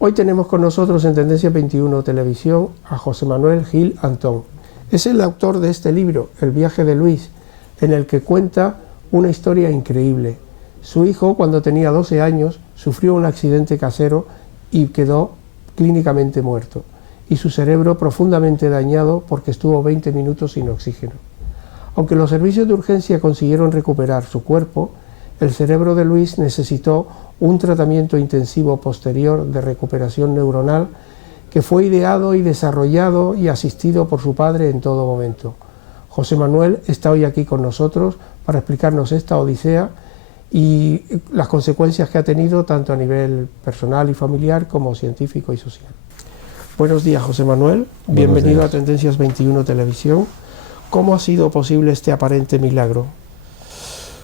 Hoy tenemos con nosotros en Tendencia 21 Televisión a José Manuel Gil Antón. Es el autor de este libro, El viaje de Luis, en el que cuenta una historia increíble. Su hijo, cuando tenía 12 años, sufrió un accidente casero y quedó clínicamente muerto, y su cerebro profundamente dañado porque estuvo 20 minutos sin oxígeno. Aunque los servicios de urgencia consiguieron recuperar su cuerpo, el cerebro de Luis necesitó un tratamiento intensivo posterior de recuperación neuronal que fue ideado y desarrollado y asistido por su padre en todo momento. José Manuel está hoy aquí con nosotros para explicarnos esta odisea y las consecuencias que ha tenido tanto a nivel personal y familiar como científico y social. Buenos días, José Manuel. Bienvenido a Tendencias 21 Televisión. ¿Cómo ha sido posible este aparente milagro?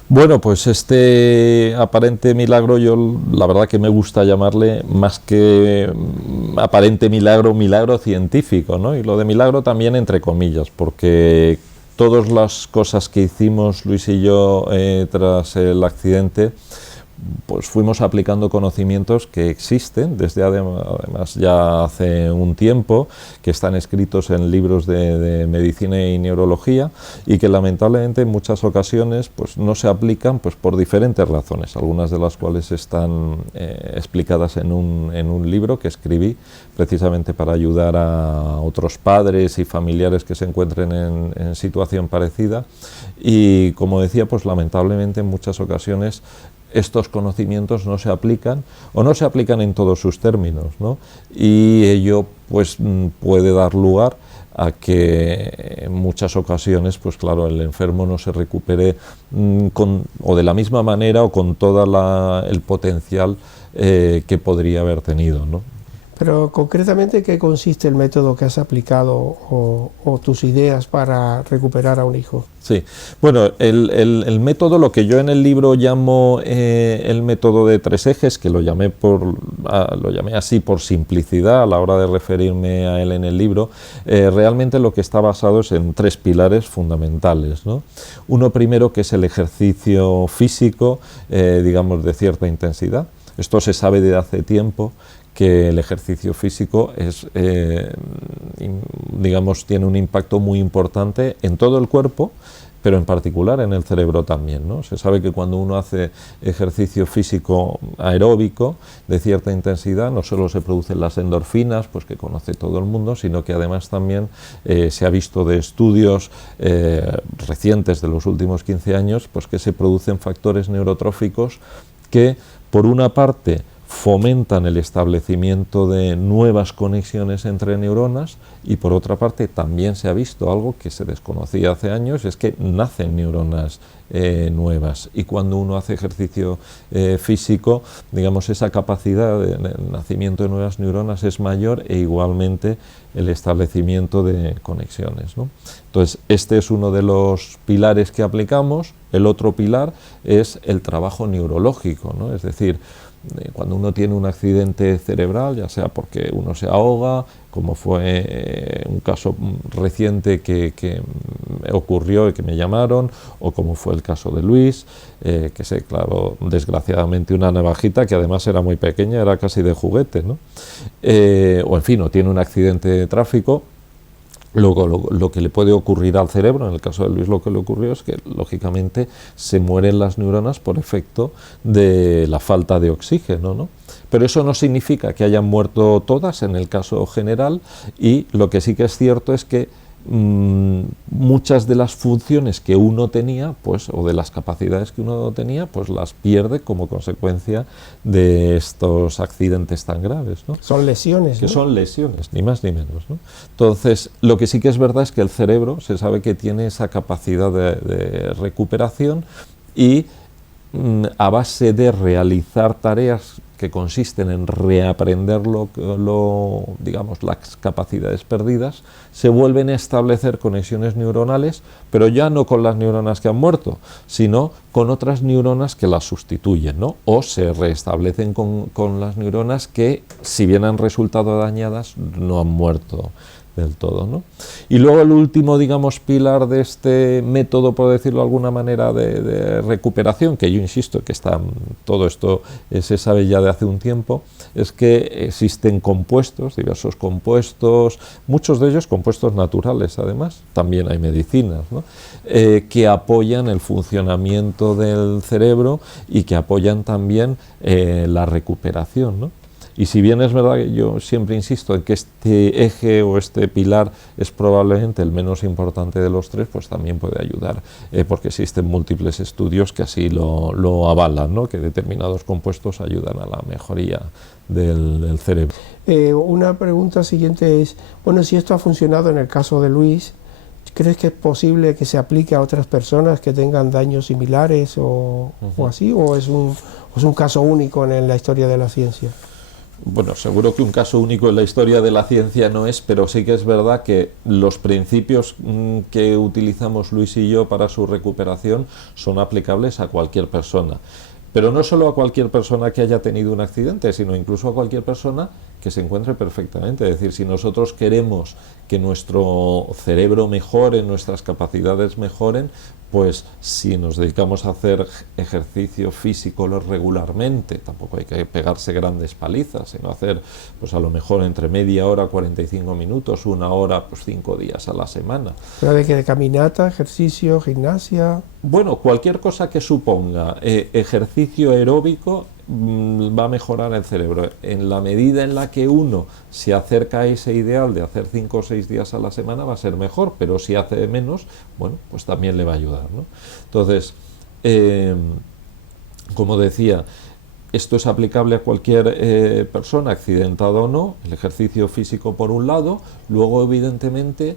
Bueno, pues este aparente milagro, yo la verdad que me gusta llamarle más que aparente milagro, milagro científico, ¿no? Y lo de milagro también entre comillas, porque todas las cosas que hicimos Luis y yo tras el accidente, pues fuimos aplicando conocimientos que existen desde además ya hace un tiempo, que están escritos en libros de medicina y neurología y que lamentablemente en muchas ocasiones pues no se aplican pues por diferentes razones, algunas de las cuales están explicadas en un libro que escribí precisamente para ayudar a otros padres y familiares que se encuentren en situación parecida y como decía pues lamentablemente en muchas ocasiones estos conocimientos no se aplican o no se aplican en todos sus términos, ¿no? Y ello pues puede dar lugar a que en muchas ocasiones pues claro el enfermo no se recupere o de la misma manera o con todo el potencial que podría haber tenido, ¿no? Pero concretamente, ¿qué consiste el método que has aplicado o tus ideas para recuperar a un hijo? Sí, bueno, el método, lo que yo en el libro llamo el método de 3 ejes, que lo llamé así por simplicidad a la hora de referirme a él en el libro, realmente lo que está basado es en 3 pilares fundamentales, ¿no? Uno primero que es el ejercicio físico, digamos de cierta intensidad. Esto se sabe desde hace tiempo, que el ejercicio físico es, digamos, tiene un impacto muy importante en todo el cuerpo, pero en particular en el cerebro también, ¿no? Se sabe que cuando uno hace ejercicio físico aeróbico de cierta intensidad, no solo se producen las endorfinas, pues que conoce todo el mundo, sino que además también se ha visto de estudios recientes de los últimos 15 años, pues que se producen factores neurotróficos que, por una parte, fomentan el establecimiento de nuevas conexiones entre neuronas y por otra parte también se ha visto algo que se desconocía hace años, es que nacen neuronas nuevas y cuando uno hace ejercicio físico, digamos esa capacidad de nacimiento de nuevas neuronas es mayor e igualmente el establecimiento de conexiones, ¿no? Entonces este es uno de los pilares que aplicamos. El otro pilar es el trabajo neurológico, ¿no? Es decir, cuando uno tiene un accidente cerebral, ya sea porque uno se ahoga, como fue un caso reciente que ocurrió y que me llamaron, o como fue el caso de Luis, que se clavó desgraciadamente una navajita que además era muy pequeña, era casi de juguete, ¿no? O en fin, o tiene un accidente de tráfico. Lo que le puede ocurrir al cerebro, en el caso de Luis lo que le ocurrió es que lógicamente se mueren las neuronas por efecto de la falta de oxígeno, ¿no? Pero eso no significa que hayan muerto todas en el caso general y lo que sí que es cierto es que muchas de las funciones que uno tenía, pues, o de las capacidades que uno tenía, pues las pierde como consecuencia de estos accidentes tan graves, ¿no? Son lesiones, que ¿no? Son lesiones, ni más ni menos, ¿no? Entonces, lo que sí que es verdad es que el cerebro se sabe que tiene esa capacidad de recuperación y a base de realizar tareas que consisten en reaprender digamos, las capacidades perdidas, se vuelven a establecer conexiones neuronales, pero ya no con las neuronas que han muerto, sino con otras neuronas que las sustituyen, ¿no? O se restablecen con las neuronas que, si bien han resultado dañadas, no han muerto del todo, ¿no? Y luego el último, digamos, pilar de este método, por decirlo de alguna manera, de recuperación, que yo insisto que todo esto se sabe ya de hace un tiempo, es que existen compuestos, diversos compuestos, muchos de ellos compuestos naturales además, también hay medicinas, ¿no? Que apoyan el funcionamiento del cerebro y que apoyan también la recuperación, ¿no? Y si bien es verdad que yo siempre insisto en que este eje o este pilar es probablemente el menos importante de los tres, pues también puede ayudar, porque existen múltiples estudios que así lo avalan, ¿no? Que determinados compuestos ayudan a la mejoría del cerebro. Una pregunta siguiente es, bueno, si esto ha funcionado en el caso de Luis, ¿crees que es posible que se aplique a otras personas que tengan daños similares o así? ¿O es un caso único en la historia de la ciencia? Bueno, seguro que un caso único en la historia de la ciencia no es, pero sí que es verdad que los principios que utilizamos Luis y yo para su recuperación son aplicables a cualquier persona. Pero no solo a cualquier persona que haya tenido un accidente, sino incluso a cualquier persona que se encuentre perfectamente. Es decir, si nosotros queremos que nuestro cerebro mejore, nuestras capacidades mejoren, pues si nos dedicamos a hacer ejercicio físico regularmente, tampoco hay que pegarse grandes palizas, sino hacer pues a lo mejor entre media hora, 45 minutos, una hora, pues 5 días a la semana. ¿Pero de qué? ¿De caminata, ejercicio, gimnasia? Bueno, cualquier cosa que suponga ejercicio aeróbico va a mejorar el cerebro. En la medida en la que uno se acerca a ese ideal de hacer 5 o 6 días a la semana va a ser mejor, pero si hace menos, bueno, pues también le va a ayudar, ¿no? Entonces, como decía, esto es aplicable a cualquier persona, accidentada o no, el ejercicio físico por un lado, luego evidentemente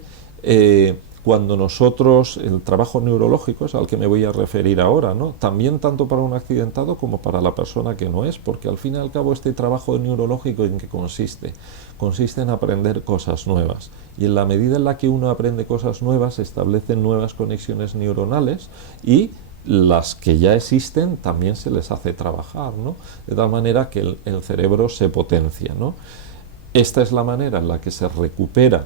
cuando nosotros, el trabajo neurológico es al que me voy a referir ahora, ¿no? También tanto para un accidentado como para la persona que no es, porque al fin y al cabo este trabajo neurológico ¿en qué consiste? Consiste en aprender cosas nuevas, y en la medida en la que uno aprende cosas nuevas se establecen nuevas conexiones neuronales y las que ya existen también se les hace trabajar, ¿no? De tal manera que el cerebro se potencia, ¿no? Esta es la manera en la que se recupera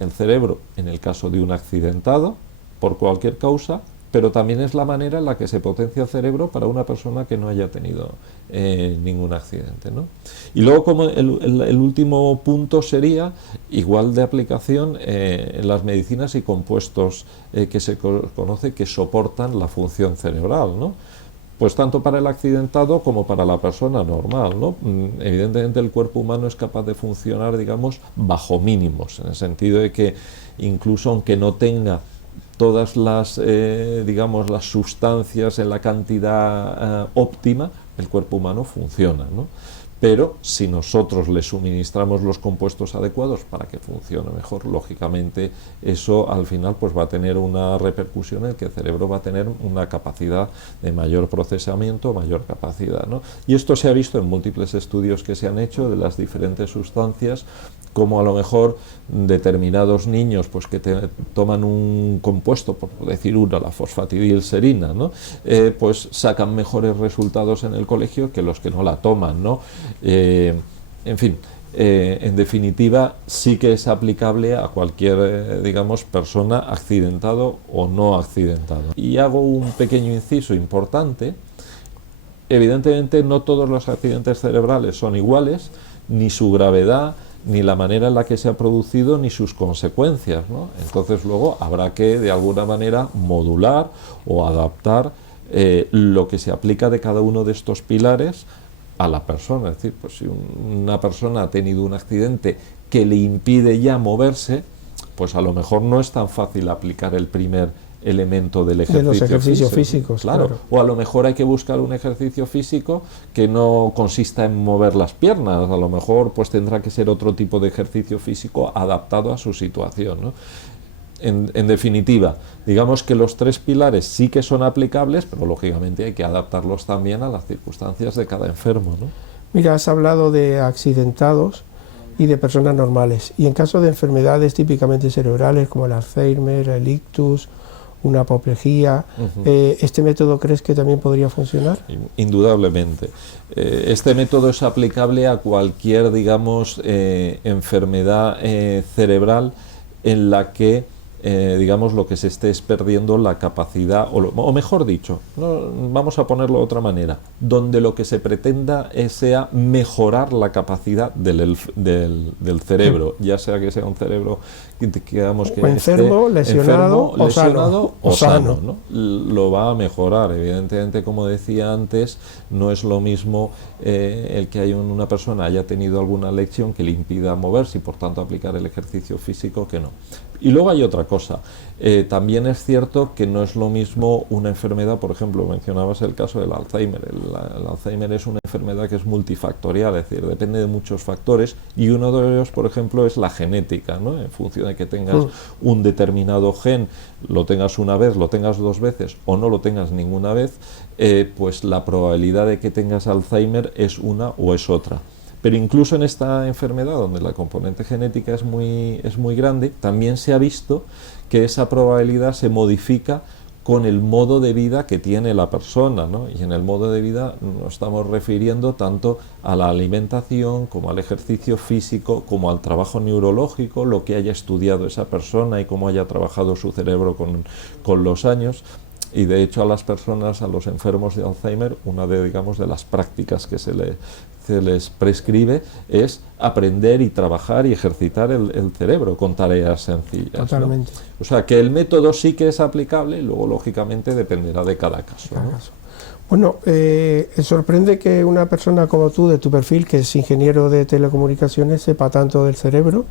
el cerebro en el caso de un accidentado por cualquier causa, pero también es la manera en la que se potencia el cerebro para una persona que no haya tenido ningún accidente, ¿no? Y luego como el último punto sería igual de aplicación en las medicinas y compuestos que se conoce que soportan la función cerebral, ¿no? Pues tanto para el accidentado como para la persona normal, ¿no? Evidentemente el cuerpo humano es capaz de funcionar, digamos, bajo mínimos, en el sentido de que incluso aunque no tenga todas las, digamos, las sustancias en la cantidad óptima, el cuerpo humano funciona, ¿no? Pero si nosotros le suministramos los compuestos adecuados para que funcione mejor, lógicamente eso al final pues va a tener una repercusión en que el cerebro va a tener una capacidad de mayor procesamiento, mayor capacidad, ¿no? Y esto se ha visto en múltiples estudios que se han hecho de las diferentes sustancias, como a lo mejor determinados niños pues que toman un compuesto, por decir uno, la fosfatidilserina, ¿no? Pues sacan mejores resultados en el colegio que los que no la toman, ¿no? En fin, en definitiva sí que es aplicable a cualquier digamos persona, accidentado o no accidentado. Y hago un pequeño inciso importante. Evidentemente no todos los accidentes cerebrales son iguales, ni su gravedad, ni la manera en la que se ha producido, ni sus consecuencias, ¿no? Entonces luego habrá que de alguna manera modular o adaptar lo que se aplica de cada uno de estos pilares a la persona. Es decir, pues si una persona ha tenido un accidente que le impide ya moverse, pues a lo mejor no es tan fácil aplicar el primer elemento del ejercicio de los ejercicios físico, físicos, claro. O a lo mejor hay que buscar un ejercicio físico que no consista en mover las piernas, a lo mejor pues tendrá que ser otro tipo de ejercicio físico adaptado a su situación, ¿no? En definitiva, digamos que los tres pilares sí que son aplicables, pero lógicamente hay que adaptarlos también a las circunstancias de cada enfermo, ¿no? Mira, has hablado de accidentados y de personas normales, y en caso de enfermedades típicamente cerebrales como el Alzheimer, el ictus una apoplejía. ¿Este método crees que también podría funcionar? Indudablemente. Este método es aplicable a cualquier, digamos, enfermedad cerebral en la que digamos, lo que se esté es perdiendo la capacidad, o mejor dicho, ¿no? Vamos a ponerlo de otra manera, donde lo que se pretenda sea mejorar la capacidad del cerebro, ya sea que sea un cerebro que digamos que enfermo, lesionado o sano, ¿no? Lo va a mejorar. Evidentemente, como decía antes, no es lo mismo el que una persona haya tenido alguna lesión que le impida moverse y por tanto aplicar el ejercicio físico que no. Y luego hay otra cosa, también es cierto que no es lo mismo una enfermedad, por ejemplo, mencionabas el caso del Alzheimer. El Alzheimer es una enfermedad que es multifactorial, es decir, depende de muchos factores, y uno de ellos, por ejemplo, es la genética, ¿no? En función de que tengas un determinado gen, lo tengas una vez, lo tengas dos veces o no lo tengas ninguna vez, pues la probabilidad de que tengas Alzheimer es una o es otra. Pero incluso en esta enfermedad, donde la componente genética es muy grande, también se ha visto que esa probabilidad se modifica con el modo de vida que tiene la persona, ¿no? Y en el modo de vida nos estamos refiriendo tanto a la alimentación, como al ejercicio físico, como al trabajo neurológico, lo que haya estudiado esa persona y cómo haya trabajado su cerebro con los años. Y de hecho a las personas, a los enfermos de Alzheimer, una de, digamos, de las prácticas que se les prescribe es aprender y trabajar y ejercitar el cerebro con tareas sencillas. Totalmente. ¿No? O sea que el método sí que es aplicable y luego lógicamente dependerá de cada caso. ¿No? Bueno, sorprende que una persona como tú, de tu perfil, que es ingeniero de telecomunicaciones, sepa tanto del cerebro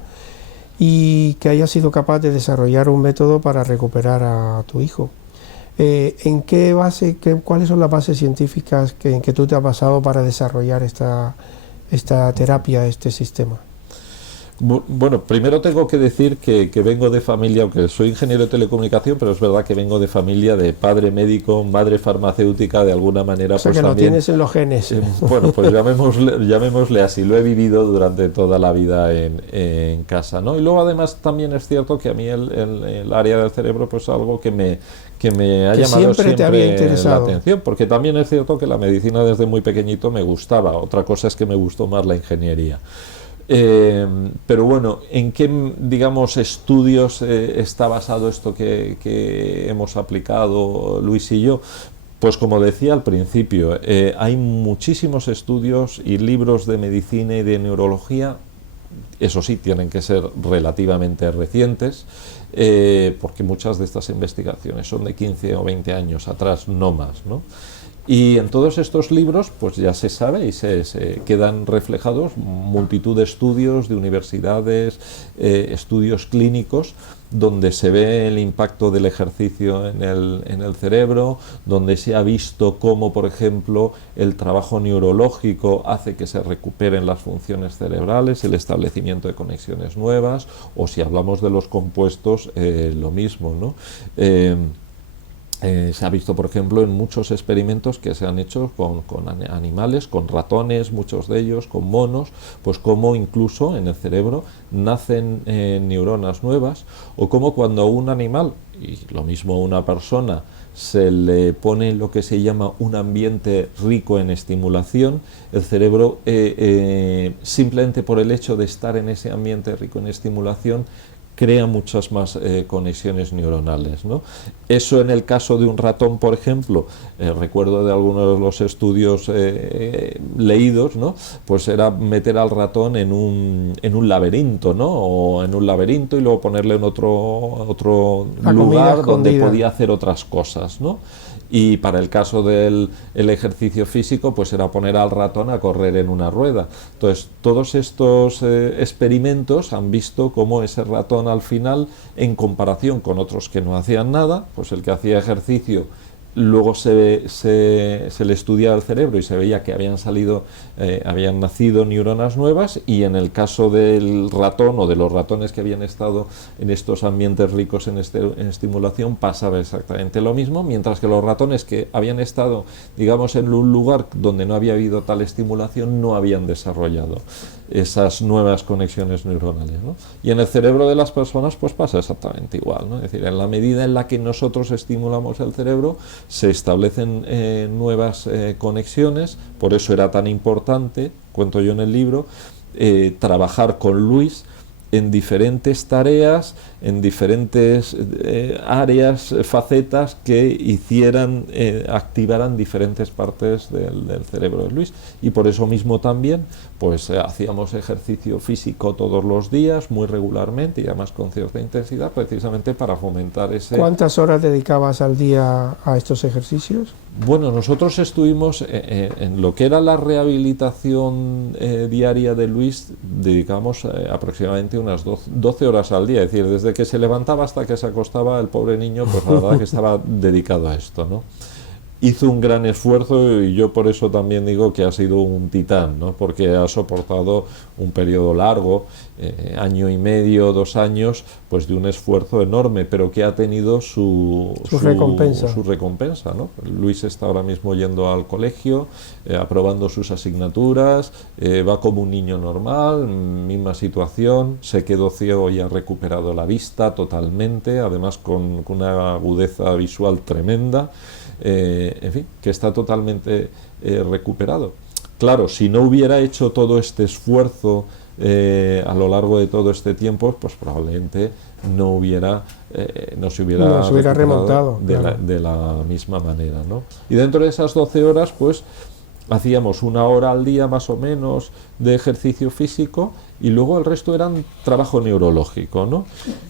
y que haya sido capaz de desarrollar un método para recuperar a tu hijo. ¿En qué base, cuáles son las bases científicas en que tú te has basado para desarrollar esta terapia, este sistema? Bueno, primero tengo que decir que vengo de familia, aunque soy ingeniero de telecomunicación, pero es verdad que vengo de familia de padre médico, madre farmacéutica, de alguna manera. O sea, pues que también, lo tienes en los genes. Bueno, pues llamémosle así, lo he vivido durante toda la vida en casa, ¿no? Y luego además también es cierto que a mí el área del cerebro pues es algo que me ha llamado siempre la atención, porque también es cierto que la medicina desde muy pequeñito me gustaba, otra cosa es que me gustó más la ingeniería. Pero bueno, ¿en qué, digamos, estudios está basado esto que hemos aplicado Luis y yo? Pues como decía al principio, hay muchísimos estudios y libros de medicina y de neurología. Eso sí, tienen que ser relativamente recientes, porque muchas de estas investigaciones son de 15 o 20 años atrás, no más, ¿no? Y en todos estos libros, pues ya se sabe y se quedan reflejados multitud de estudios de universidades, estudios clínicos, donde se ve el impacto del ejercicio en el cerebro, donde se ha visto cómo, por ejemplo, el trabajo neurológico hace que se recuperen las funciones cerebrales, el establecimiento de conexiones nuevas, o si hablamos de los compuestos, lo mismo, ¿no? Se ha visto, por ejemplo, en muchos experimentos que se han hecho con animales, con ratones, muchos de ellos, con monos, pues cómo incluso en el cerebro nacen neuronas nuevas, o cómo cuando a un animal, y lo mismo a una persona, se le pone lo que se llama un ambiente rico en estimulación, el cerebro, simplemente por el hecho de estar en ese ambiente rico en estimulación, crea muchas más conexiones neuronales, ¿no? Eso en el caso de un ratón, por ejemplo, recuerdo de algunos de los estudios leídos, ¿no? Pues era meter al ratón en un laberinto, ¿no? O en un laberinto y luego ponerle en otro lugar donde podía hacer otras cosas, ¿no? Y para el caso del ejercicio físico, pues era poner al ratón a correr en una rueda. Entonces, todos estos experimentos han visto cómo ese ratón al final, en comparación con otros que no hacían nada, pues el que hacía ejercicio luego se le estudiaba el cerebro y se veía que habían nacido neuronas nuevas, y en el caso del ratón o de los ratones que habían estado en estos ambientes ricos en estimulación pasaba exactamente lo mismo, mientras que los ratones que habían estado, digamos, en un lugar donde no había habido tal estimulación no habían desarrollado esas nuevas conexiones neuronales, ¿no? Y en el cerebro de las personas pues pasa exactamente igual, ¿no? Es decir, en la medida en la que nosotros estimulamos el cerebro se establecen nuevas conexiones. Por eso era tan importante, cuento yo en el libro, trabajar con Luis en diferentes tareas, en diferentes áreas, facetas que activaran diferentes partes del cerebro de Luis. Y por eso mismo también pues hacíamos ejercicio físico todos los días, muy regularmente y además con cierta intensidad, precisamente para fomentar ese... ¿Cuántas horas dedicabas al día a estos ejercicios? Bueno, nosotros estuvimos en lo que era la rehabilitación diaria de Luis, dedicamos aproximadamente unas 12 horas al día, es decir, desde que se levantaba hasta que se acostaba el pobre niño, pues la verdad que estaba dedicado a esto, ¿no? Hizo un gran esfuerzo y yo por eso también digo que ha sido un titán, ¿no? Porque ha soportado un periodo largo, año y medio, 2 años, pues de un esfuerzo enorme, pero que ha tenido su recompensa, ¿no? Luis está ahora mismo yendo al colegio, aprobando sus asignaturas, va como un niño normal, misma situación, se quedó ciego y ha recuperado la vista totalmente, además con una agudeza visual tremenda. En fin, que está totalmente recuperado. Claro, si no hubiera hecho todo este esfuerzo a lo largo de todo este tiempo, pues probablemente no se hubiera remontado de la misma manera, ¿no? Y dentro de esas 12 horas, pues hacíamos 1 hora al día más o menos de ejercicio físico, y luego el resto eran trabajo neurológico, ¿no?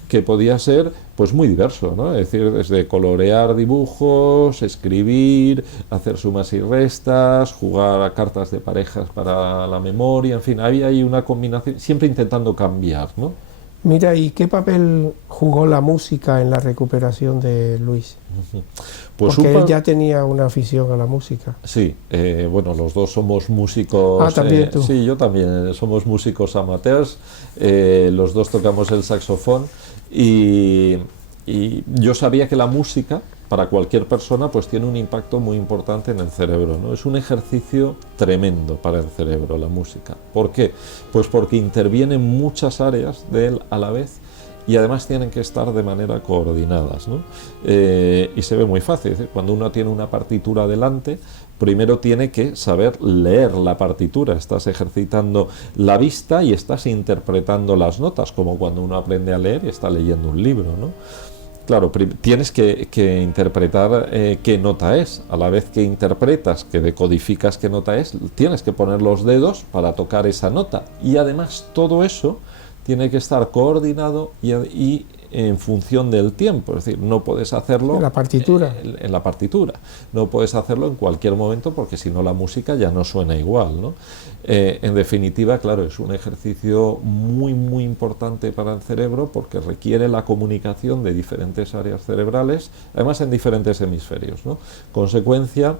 Que podía ser pues muy diverso, ¿no? Es decir, desde colorear dibujos, escribir, hacer sumas y restas, jugar a cartas de parejas para la memoria, en fin, había ahí una combinación, siempre intentando cambiar, ¿no? Mira, ¿y qué papel jugó la música en la recuperación de Luis? Pues porque él ya tenía una afición a la música. Sí, bueno, los dos somos músicos. Ah, también tú. Sí, yo también, somos músicos amateurs, los dos tocamos el saxofón, y yo sabía que la música, para cualquier persona, pues tiene un impacto muy importante en el cerebro, ¿no? Es un ejercicio tremendo para el cerebro, la música. ¿Por qué? Pues porque interviene en muchas áreas de él a la vez, y además tienen que estar de manera coordinadas, ¿no? Y se ve muy fácil, cuando uno tiene una partitura delante, primero tiene que saber leer la partitura, estás ejercitando la vista y estás interpretando las notas, como cuando uno aprende a leer y está leyendo un libro, ¿no? Claro, tienes que interpretar qué nota es. A la vez que interpretas, que decodificas qué nota es, tienes que poner los dedos para tocar esa nota. Y además todo eso tiene que estar coordinado y en función del tiempo, es decir, no puedes hacerlo en la partitura. En la partitura, no puedes hacerlo en cualquier momento, porque si no la música ya no suena igual, ¿no? En definitiva, claro, es un ejercicio muy muy importante para el cerebro, porque requiere la comunicación de diferentes áreas cerebrales, además en diferentes hemisferios, ¿no? Consecuencia,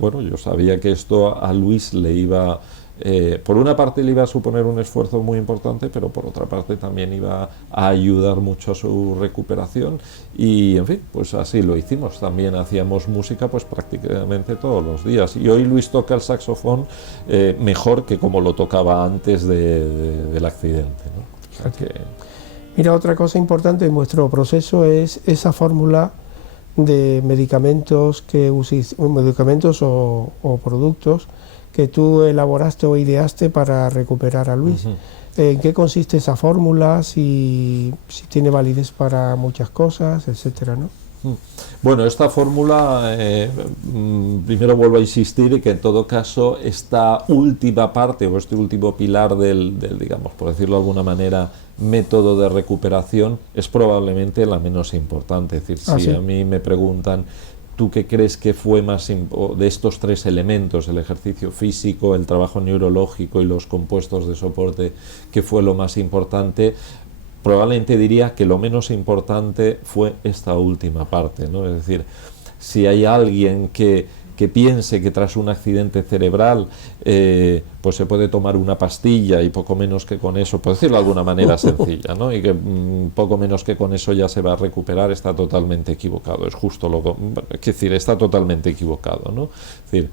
bueno, yo sabía que esto a Luis le iba... por una parte le iba a suponer un esfuerzo muy importante, pero por otra parte también iba a ayudar mucho a su recuperación, y en fin, pues así lo hicimos. También hacíamos música pues prácticamente todos los días, y hoy Luis toca el saxofón mejor que como lo tocaba antes del accidente, ¿no? O sea que... Mira, otra cosa importante en vuestro proceso es esa fórmula de medicamentos o productos que tú elaboraste o ideaste para recuperar a Luis. ¿En qué consiste esa fórmula? Si tiene validez para muchas cosas, etcétera, ¿no? Bueno, esta fórmula, primero vuelvo a insistir, que en todo caso esta última parte o este último pilar del, digamos, por decirlo de alguna manera, método de recuperación, es probablemente la menos importante. Es decir, si ¿sí? A mí me preguntan, ¿tú qué crees que fue más de estos 3 elementos, el ejercicio físico, el trabajo neurológico y los compuestos de soporte, qué fue lo más importante? Probablemente diría que lo menos importante fue esta última parte, ¿no? Es decir, si hay alguien que piense que tras un accidente cerebral pues se puede tomar una pastilla y poco menos que con eso, por decirlo de alguna manera sencilla, ¿no? Y que poco menos que con eso ya se va a recuperar, está totalmente equivocado. Es justo es decir, está totalmente equivocado, ¿no? Es decir,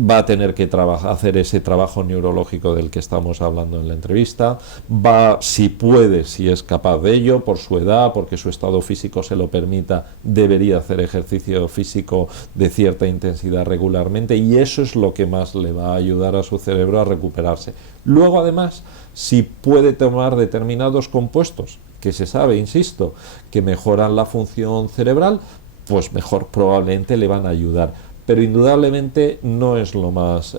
va a tener que hacer ese trabajo neurológico del que estamos hablando en la entrevista, va, si puede, si es capaz de ello, por su edad, porque su estado físico se lo permita, debería hacer ejercicio físico de cierta intensidad regularmente, y eso es lo que más le va a ayudar a su cerebro a recuperarse. Luego, además, si puede tomar determinados compuestos, que se sabe, insisto, que mejoran la función cerebral, pues mejor probablemente le van a ayudar. Pero indudablemente no es lo más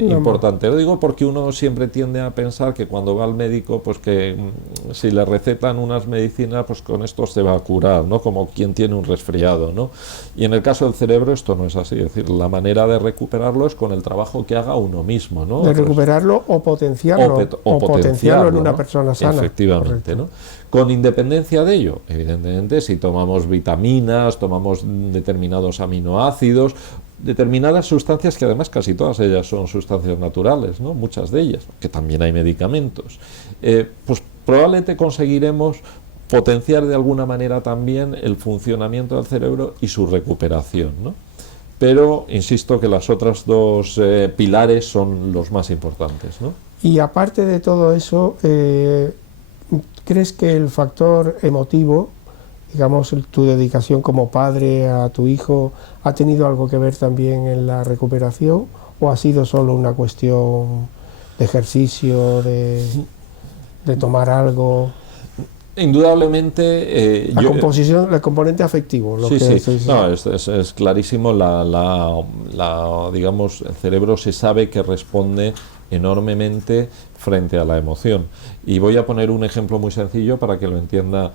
importante. Lo digo porque uno siempre tiende a pensar que cuando va al médico, pues que si le recetan unas medicinas, pues con esto se va a curar, ¿no? Como quien tiene un resfriado, ¿no? Y en el caso del cerebro esto no es así. Es decir, la manera de recuperarlo es con el trabajo que haga uno mismo, ¿no? De recuperarlo o potenciarlo. O potenciarlo en una persona sana. Efectivamente, ¿no? Con independencia de ello, evidentemente, si tomamos vitaminas, tomamos determinados aminoácidos, determinadas sustancias que además casi todas ellas son sustancias naturales, ¿no? Muchas de ellas, que también hay medicamentos, pues probablemente conseguiremos potenciar de alguna manera también el funcionamiento del cerebro y su recuperación, ¿no? Pero insisto que las otras dos pilares son los más importantes, ¿no? Y aparte de todo eso, ¿crees que el factor emotivo, digamos, tu dedicación como padre a tu hijo, ha tenido algo que ver también en la recuperación, o ha sido solo una cuestión de ejercicio, de tomar algo? Indudablemente composición, el componente afectivo. No, es clarísimo. Digamos, el cerebro se sabe que responde enormemente frente a la emoción, y voy a poner un ejemplo muy sencillo para que lo entienda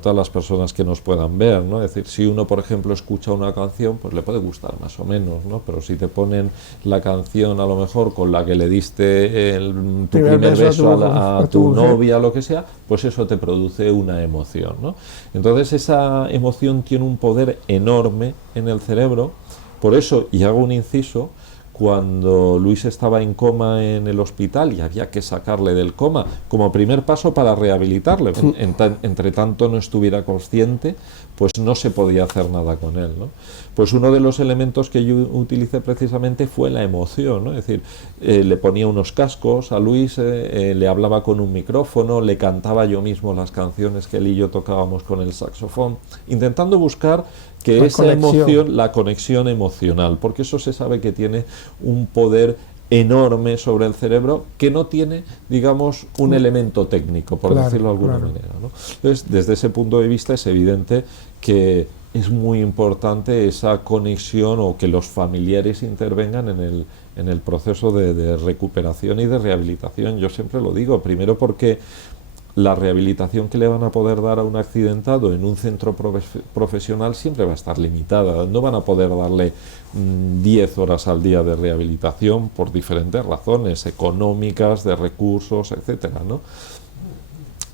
todas las personas que nos puedan ver, ¿no? Es decir, si uno, por ejemplo, escucha una canción, pues le puede gustar más o menos, ¿no? Pero si te ponen la canción a lo mejor con la que le diste tu primer beso a tu novia, lo que sea, pues eso te produce una emoción, ¿no? Entonces esa emoción tiene un poder enorme en el cerebro. Por eso, y hago un inciso, cuando Luis estaba en coma en el hospital y había que sacarle del coma como primer paso para rehabilitarle, entre tanto no estuviera consciente, pues no se podía hacer nada con él, ¿no? Pues uno de los elementos que yo utilicé precisamente fue la emoción, ¿no? Es decir, le ponía unos cascos a Luis, le hablaba con un micrófono, le cantaba yo mismo las canciones que él y yo tocábamos con el saxofón, intentando buscar que esa emoción, la conexión emocional, porque eso se sabe que tiene un poder enorme sobre el cerebro que no tiene, digamos, un elemento técnico, por decirlo de alguna manera, ¿no? Entonces, desde ese punto de vista es evidente que es muy importante esa conexión, o que los familiares intervengan en el proceso de recuperación y de rehabilitación. Yo siempre lo digo, primero porque la rehabilitación que le van a poder dar a un accidentado en un centro profesional siempre va a estar limitada. No van a poder darle 10 horas al día de rehabilitación por diferentes razones económicas, de recursos, etcétera, ¿no?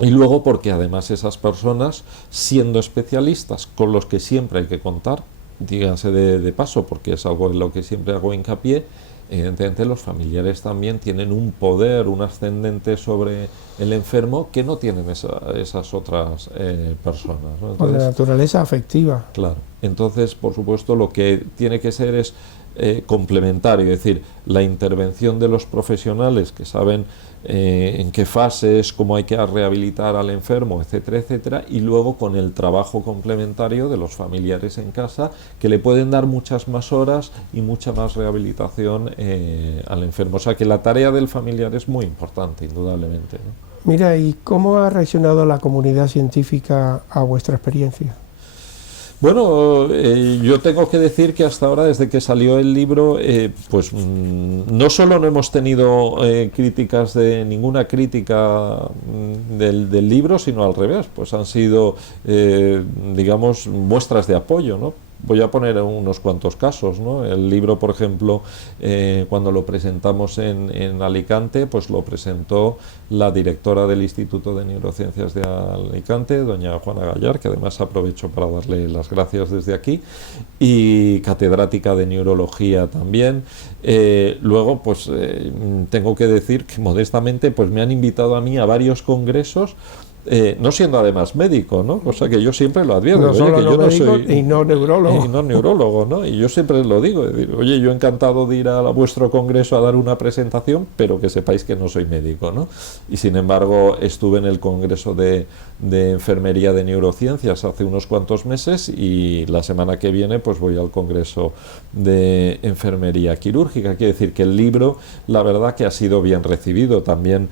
Y luego porque además esas personas, siendo especialistas con los que siempre hay que contar, díganse de paso, porque es algo en lo que siempre hago hincapié, evidentemente los familiares también tienen un poder, un ascendente sobre el enfermo que no tienen esas otras personas, ¿no? Entonces, por la naturaleza afectiva. Claro. Entonces, por supuesto, lo que tiene que ser es complementario, es decir, la intervención de los profesionales que saben en qué fases, cómo hay que rehabilitar al enfermo, etcétera, etcétera, y luego con el trabajo complementario de los familiares en casa, que le pueden dar muchas más horas y mucha más rehabilitación al enfermo. O sea que la tarea del familiar es muy importante, indudablemente, ¿no? Mira, ¿y cómo ha reaccionado la comunidad científica a vuestra experiencia? Bueno, yo tengo que decir que hasta ahora, desde que salió el libro, pues no solo no hemos tenido ninguna crítica del libro, sino al revés, pues han sido, digamos, muestras de apoyo, ¿no? voy a poner unos cuantos casos, ¿no? El libro, por ejemplo, cuando lo presentamos en Alicante, pues lo presentó la directora del Instituto de Neurociencias de Alicante, doña Juana Gallar, que además aprovecho para darle las gracias desde aquí, y catedrática de neurología también. Luego, pues tengo que decir que modestamente pues me han invitado a mí a varios congresos, no siendo además médico, ¿no? Cosa que yo siempre lo advierto. No solo que yo no no médico soy y no neurólogo. y no neurólogo, ¿no? Y yo siempre lo digo, oye, yo encantado de ir a vuestro congreso a dar una presentación, pero que sepáis que no soy médico, ¿no? Y sin embargo estuve en el congreso de enfermería de neurociencias hace unos cuantos meses, y la semana que viene pues voy al congreso de enfermería quirúrgica. Quiere decir que el libro, la verdad que ha sido bien recibido también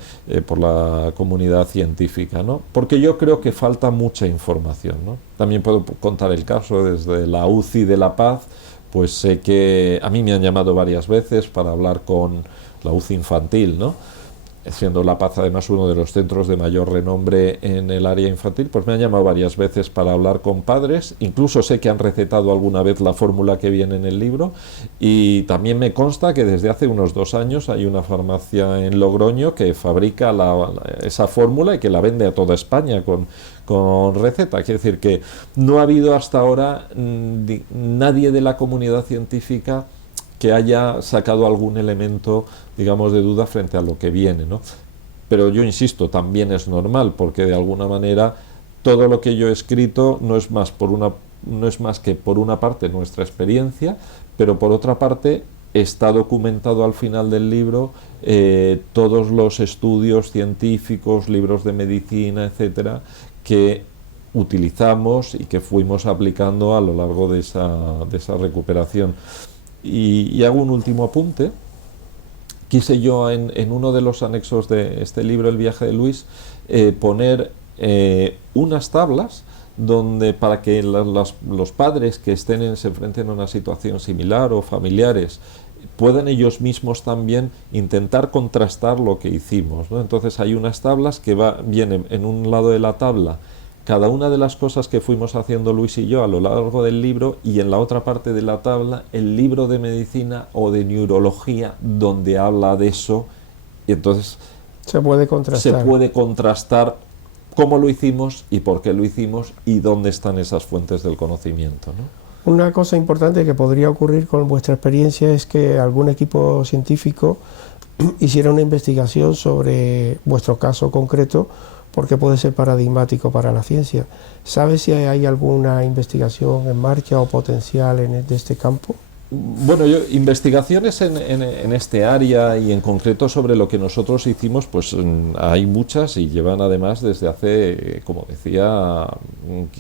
por la comunidad científica, ¿no? Porque yo creo que falta mucha información, ¿no? También puedo contar el caso desde la UCI de La Paz, pues sé que a mí me han llamado varias veces para hablar con la UCI infantil, ¿no? Siendo La Paz además uno de los centros de mayor renombre en el área infantil, pues me han llamado varias veces para hablar con padres. Incluso sé que han recetado alguna vez la fórmula que viene en el libro, y también me consta que desde hace unos 2 años hay una farmacia en Logroño que fabrica esa fórmula y que la vende a toda España con receta. Quiere decir que no ha habido hasta ahora nadie de la comunidad científica que haya sacado algún elemento, digamos, de duda frente a lo que viene, ¿no? Pero yo insisto, también es normal, porque de alguna manera todo lo que yo he escrito no es más que por una parte nuestra experiencia, pero por otra parte está documentado al final del libro todos los estudios científicos, libros de medicina, etcétera, que utilizamos y que fuimos aplicando a lo largo de esa recuperación. Y hago un último apunte. Quise yo en uno de los anexos de este libro, El viaje de Luis, poner unas tablas donde, para que los padres que se enfrenten a una situación similar o familiares puedan ellos mismos también intentar contrastar lo que hicimos, ¿no? Entonces hay unas tablas que vienen en un lado de la tabla cada una de las cosas que fuimos haciendo Luis y yo a lo largo del libro, y en la otra parte de la tabla el libro de medicina o de neurología donde habla de eso, y entonces se puede contrastar cómo lo hicimos y por qué lo hicimos y dónde están esas fuentes del conocimiento, ¿no? Una cosa importante que podría ocurrir con vuestra experiencia es que algún equipo científico hiciera una investigación sobre vuestro caso concreto, porque puede ser paradigmático para la ciencia. ¿Sabes si hay alguna investigación en marcha o potencial de este campo? Bueno, investigaciones en este área y en concreto sobre lo que nosotros hicimos, pues hay muchas, y llevan además desde hace, como decía,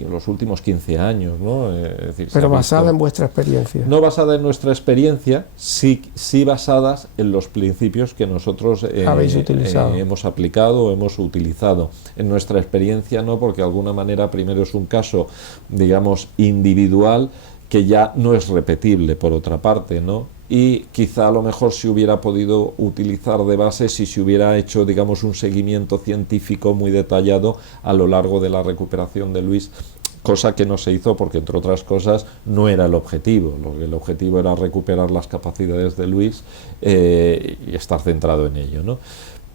los últimos 15 años, ¿no? Es decir, pero basada en vuestra experiencia. No basada en nuestra experiencia, sí basadas en los principios que nosotros hemos aplicado o hemos utilizado. En nuestra experiencia no, porque de alguna manera primero es un caso, digamos, individual, que ya no es repetible por otra parte, ¿no? Y quizá a lo mejor se hubiera podido utilizar de base si se hubiera hecho, digamos, un seguimiento científico muy detallado a lo largo de la recuperación de Luis, cosa que no se hizo porque, entre otras cosas, no era el objetivo. El objetivo era recuperar las capacidades de Luis y estar centrado en ello, ¿no?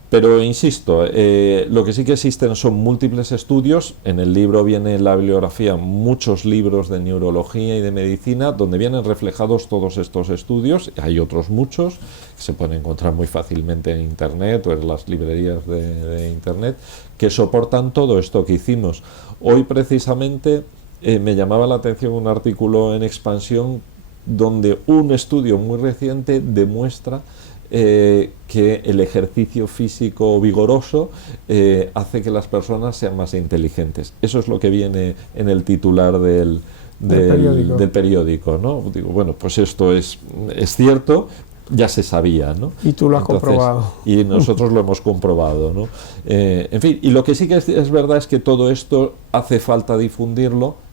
Pero insisto, lo que sí que existen son múltiples estudios. En el libro viene la bibliografía, muchos libros de neurología y de medicina, donde vienen reflejados todos estos estudios. Hay otros muchos que se pueden encontrar muy fácilmente en Internet o en las librerías de Internet, que soportan todo esto que hicimos. Hoy precisamente me llamaba la atención un artículo en Expansión donde un estudio muy reciente demuestra que el ejercicio físico vigoroso hace que las personas sean más inteligentes. Eso es lo que viene en el titular del periódico, ¿no? Digo, bueno, pues esto es cierto, ya se sabía, ¿no? Y tú lo has comprobado. Y nosotros lo hemos comprobado, ¿no? En fin, y lo que sí que es verdad es que todo esto hace falta difundirlo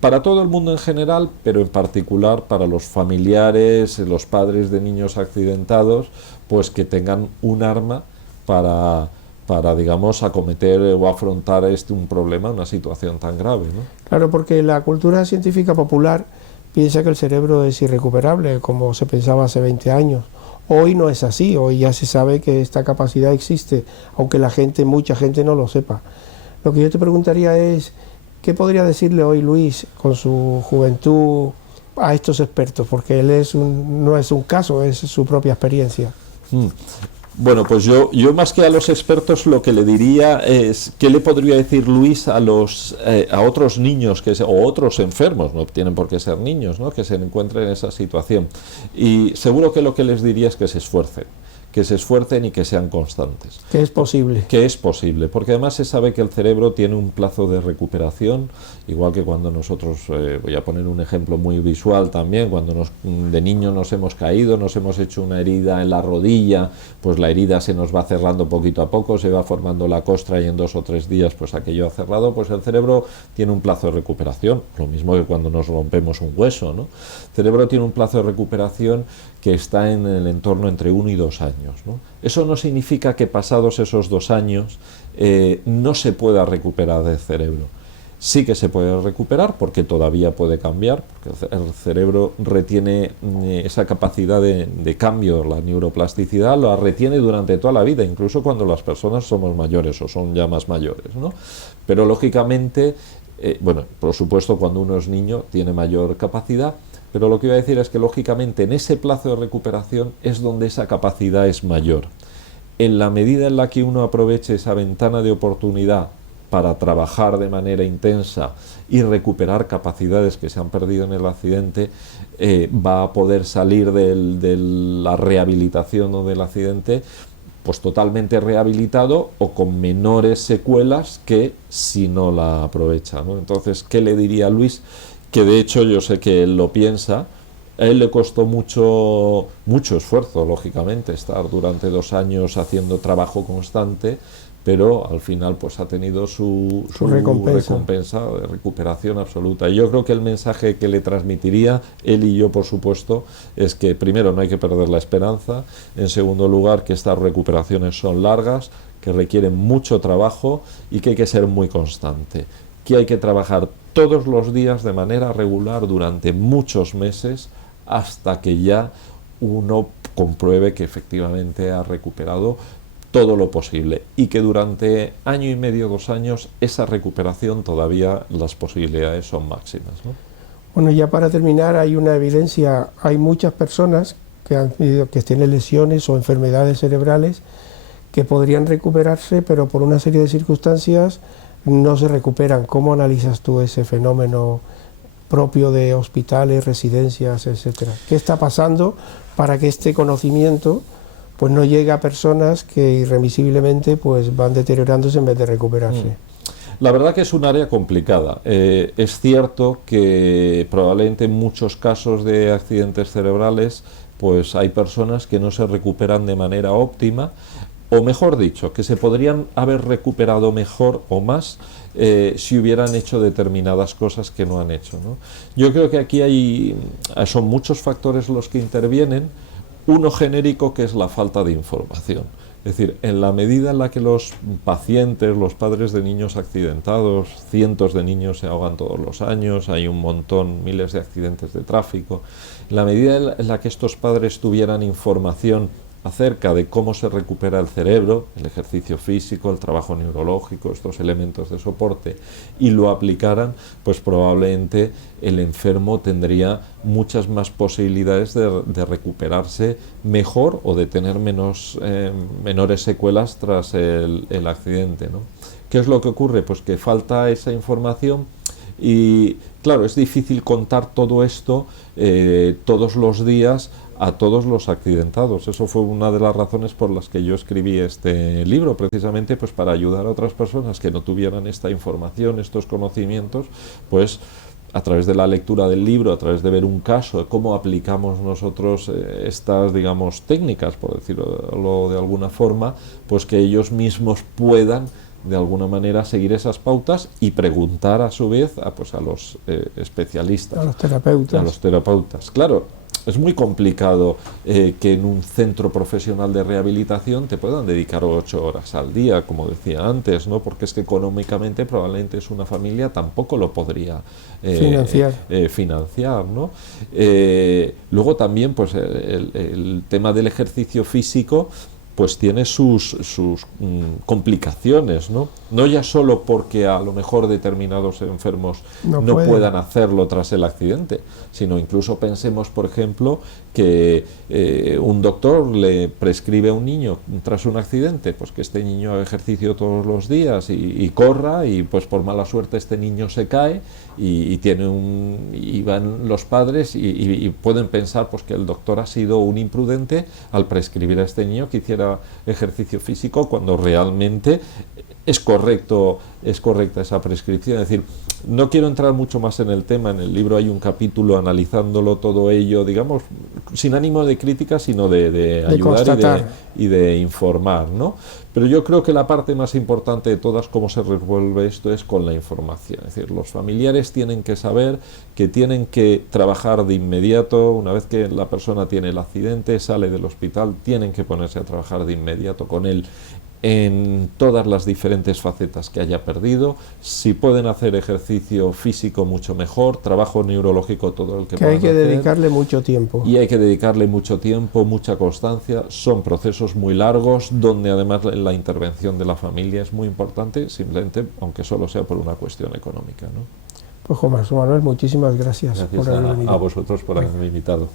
para todo el mundo en general, pero en particular para los familiares, los padres de niños accidentados, pues que tengan un arma para digamos, acometer o afrontar un problema, una situación tan grave, ¿no? Claro, porque la cultura científica popular piensa que el cerebro es irrecuperable, como se pensaba hace 20 años. Hoy no es así, hoy ya se sabe que esta capacidad existe, aunque mucha gente no lo sepa. Lo que yo te preguntaría es, ¿qué podría decirle hoy Luis, con su juventud, a estos expertos? Porque él no es un caso, es su propia experiencia. Bueno, pues yo más que a los expertos lo que le diría es, ¿qué le podría decir Luis a otros niños o otros enfermos, no tienen por qué ser niños, ¿no?, que se encuentren en esa situación? Y seguro que lo que les diría es que se esfuercen y que sean constantes. Que es posible. Que es posible, porque además se sabe que el cerebro tiene un plazo de recuperación, igual que cuando nosotros, voy a poner un ejemplo muy visual también, cuando de niño nos hemos caído, nos hemos hecho una herida en la rodilla, pues la herida se nos va cerrando poquito a poco, se va formando la costra y en 2 o 3 días pues aquello ha cerrado, pues el cerebro tiene un plazo de recuperación, lo mismo que cuando nos rompemos un hueso, ¿no? El cerebro tiene un plazo de recuperación que está en el entorno entre 1 y 2 años, ¿no? Eso no significa que pasados esos 2 años no se pueda recuperar el cerebro. Sí que se puede recuperar porque todavía puede cambiar, porque el cerebro retiene esa capacidad de cambio, la neuroplasticidad la retiene durante toda la vida, incluso cuando las personas somos mayores o son ya más mayores, ¿no? Pero lógicamente, bueno, por supuesto cuando uno es niño tiene mayor capacidad, pero lo que iba a decir es que lógicamente en ese plazo de recuperación es donde esa capacidad es mayor. En la medida en la que uno aproveche esa ventana de oportunidad para trabajar de manera intensa y recuperar capacidades que se han perdido en el accidente, va a poder salir de la rehabilitación o del accidente pues totalmente rehabilitado o con menores secuelas que si no la aprovecha, ¿no? Entonces, ¿qué le diría a Luis? Que de hecho yo sé que él lo piensa, a él le costó mucho esfuerzo, lógicamente, estar durante 2 años haciendo trabajo constante, pero al final pues ha tenido su recompensa de recuperación absoluta. Y yo creo que el mensaje que le transmitiría él y yo, por supuesto, es que primero no hay que perder la esperanza, en segundo lugar que estas recuperaciones son largas, que requieren mucho trabajo y que hay que ser muy constante, que hay que trabajar todos los días de manera regular durante muchos meses hasta que ya uno compruebe que efectivamente ha recuperado todo lo posible y que durante 1 año y medio, 2 años, esa recuperación todavía las posibilidades son máximas, ¿no? Bueno, ya para terminar, hay una evidencia, hay muchas personas que tienen lesiones o enfermedades cerebrales que podrían recuperarse, pero por una serie de circunstancias no se recuperan. ¿Cómo analizas tú ese fenómeno propio de hospitales, residencias, etcétera? ¿Qué está pasando para que este conocimiento pues no llegue a personas que irremisiblemente pues van deteriorándose en vez de recuperarse? La verdad que es un área complicada. Es cierto que probablemente en muchos casos de accidentes cerebrales pues hay personas que no se recuperan de manera óptima, o mejor dicho, que se podrían haber recuperado mejor o más si hubieran hecho determinadas cosas que no han hecho, ¿no? Yo creo que aquí son muchos factores los que intervienen. Uno genérico, que es la falta de información. Es decir, en la medida en la que los pacientes, los padres de niños accidentados, cientos de niños se ahogan todos los años, hay un montón, miles de accidentes de tráfico, en la medida en la que estos padres tuvieran información acerca de cómo se recupera el cerebro, el ejercicio físico, el trabajo neurológico, estos elementos de soporte, y lo aplicaran, pues probablemente el enfermo tendría muchas más posibilidades de recuperarse mejor o de tener menores secuelas tras el accidente, ¿no? ¿Qué es lo que ocurre? Pues que falta esa información y, claro, es difícil contar todo esto todos los días a todos los accidentados. Eso fue una de las razones por las que yo escribí este libro, precisamente pues para ayudar a otras personas que no tuvieran esta información, estos conocimientos, pues a través de la lectura del libro, a través de ver un caso, de cómo aplicamos nosotros estas, digamos, técnicas, por decirlo de alguna forma, pues que ellos mismos puedan de alguna manera seguir esas pautas y preguntar a su vez a los especialistas, a los terapeutas. Claro, es muy complicado que en un centro profesional de rehabilitación te puedan dedicar 8 horas al día, como decía antes, ¿no? Porque es que económicamente probablemente es una familia tampoco lo podría financiar, ¿no? Luego también pues el tema del ejercicio físico pues tiene sus complicaciones, ¿no? No ya solo porque a lo mejor determinados enfermos no puedan hacerlo tras el accidente, sino incluso pensemos, por ejemplo, que un doctor le prescribe a un niño tras un accidente, pues que este niño haga ejercicio todos los días y corra, y pues por mala suerte este niño se cae y van los padres y pueden pensar pues que el doctor ha sido un imprudente al prescribir a este niño que hiciera ejercicio físico cuando realmente es correcta esa prescripción. Es decir, no quiero entrar mucho más en el tema, en el libro hay un capítulo analizándolo todo ello, digamos, sin ánimo de crítica, sino de ayudar y de informar, ¿no? Pero yo creo que la parte más importante de todas, cómo se resuelve esto, es con la información. Es decir, los familiares tienen que saber que tienen que trabajar de inmediato, una vez que la persona tiene el accidente, sale del hospital, tienen que ponerse a trabajar de inmediato con él en todas las diferentes facetas que haya perdido. Si pueden hacer ejercicio físico, mucho mejor, trabajo neurológico todo el que puedan hacer. Hay que dedicarle mucho tiempo. Y hay que dedicarle mucho tiempo, mucha constancia. Son procesos muy largos, donde además la intervención de la familia es muy importante, simplemente, aunque solo sea por una cuestión económica, ¿no? Pues José Manuel, muchísimas gracias por haber venido. A vosotros por haberme invitado.